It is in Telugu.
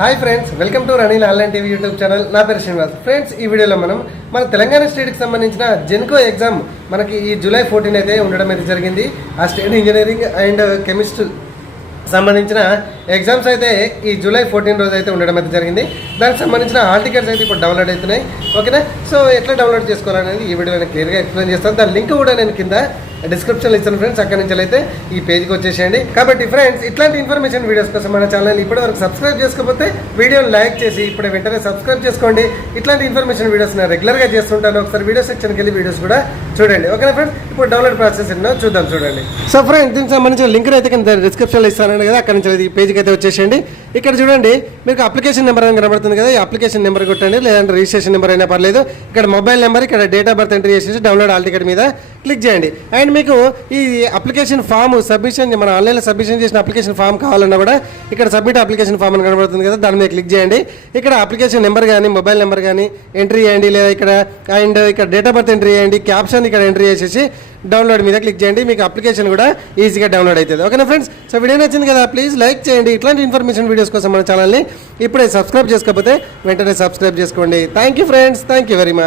Hi friends, welcome to Raneel online TV YouTube channel. నా పేరు శ్రీనివాస్. ఫ్రెండ్స్, ఈ వీడియోలో మనం మన తెలంగాణ స్టేట్కి సంబంధించిన జెన్కో ఎగ్జామ్ మనకి ఈ జూలై 14 అయితే ఉండడం అయితే జరిగింది. ఆ స్టేట్ ఇంజనీరింగ్ అండ్ కెమిస్ట్రీ సంబంధించిన ఎగ్జామ్స్ అయితే ఈ జూలై 14 రోజు అయితే ఉండడం అయితే జరిగింది. దానికి సంబంధించిన హాల్ టికెట్స్ అయితే ఇప్పుడు డౌన్లోడ్ అవుతున్నాయి. ఓకేనా? సో ఎట్లా డౌన్లోడ్ చేసుకోవాలనేది ఈ వీడియో నేను క్లియర్గా ఎక్స్ప్లెయిన్ చేస్తాను. దాని లింక్ కూడా నేను కింద డిస్క్రిప్షన్లో ఇచ్చాను ఫ్రెండ్స్. అక్కడి నుంచి అయితే ఈ పేజ్కి వచ్చేసేయండి. కాబట్టి ఫ్రెండ్స్, ఇట్లాంటి ఇన్ఫర్మేషన్ వీడియోస్ కోసం మన ఛానల్ ఇప్పటి వరకు సబ్స్క్రైబ్ చేసుకోకపోతే వీడియోని లైక్ చేసి ఇప్పుడు వెంటనే సబ్స్క్రైబ్ చేసుకోండి. ఇట్లాంటి ఇన్ఫర్మేషన్ వీడియోస్ నేను రెగ్యులర్గా చేస్తుంటాను. ఒకసారి వీడియో సెక్షన్కి వెళ్ళి వీడియోస్ కూడా చూడండి. ఓకేనా ఫ్రెండ్స్? ఇప్పుడు డౌన్లోడ్ ప్రాసెస్ ఎన్నో చూద్దాం. చూడండి. సో ఫ్రెండ్స్, దీనికి సంబంధించిన లింక్ అయితే కింద డిస్క్రిప్షన్లో ఇస్తాను కదా, అక్కడి నుంచి ఈ పేజ్కి అయితే వచ్చేసేయండి. ఇక్కడ చూడండి, మీకు అప్లికేషన్ నెంబర్ అని కనబడుతుంది కదా, ఈ అప్లికేషన్ నెంబర్ కొట్టండి, లేదంటే రిజిస్ట్రేషన్ నెంబర్ అయినా పర్లేదు. ఇక్కడ మొబైల్ నెంబర్, ఇక్కడ డేట్ ఆఫ్ బర్త్ ఎంట్రీ చేసేసి డౌన్లోడ్ హాల్ టికెట్ మీద క్లిక్ చేయండి. అండ్ మీకు ఈ అప్లికేషన్ ఫామ్ సబ్మిషన్, మన ఆన్లైన్లో సబ్మిషన్ చేసిన అప్లికేషన్ ఫామ్ కావాలన్నా కూడా ఇక్కడ సబ్మిట్ అప్లికేషన్ ఫామ్ అని కనబడుతుంది కదా, దాని మీద క్లిక్ చేయండి. ఇక్కడ అప్లికేషన్ నెంబర్ కానీ మొబైల్ నెంబర్ కానీ ఎంట్రీ చేయండి, లేదా ఇక్కడ అండ్ ఇక్కడ డేట్ ఆఫ్ బర్త్ ఎంట్రీ చేయండి, క్యాప్షన్ ఇక్కడ ఎంట్రీ చేసేసి డౌన్లోడ్ మీద క్లిక్ చేయండి. మీకు అప్లికేషన్ కూడా ఈజీగా డౌన్లోడ్ అవుతుంది. ఓకేనా ఫ్రెండ్స్? సో వీడియో నచ్చింది కదా, ప్లీజ్ లైక్ చేయండి. ఇట్లాంటి ఇన్ఫర్మేషన్ వీడియోస్ కోసం మన ఛానల్ని ఇప్పుడే సబ్స్క్రైబ్ చేసుకోకపోతే వెంటనే సబ్స్క్రైబ్ చేసుకోండి. Thank you friends, thank you very much.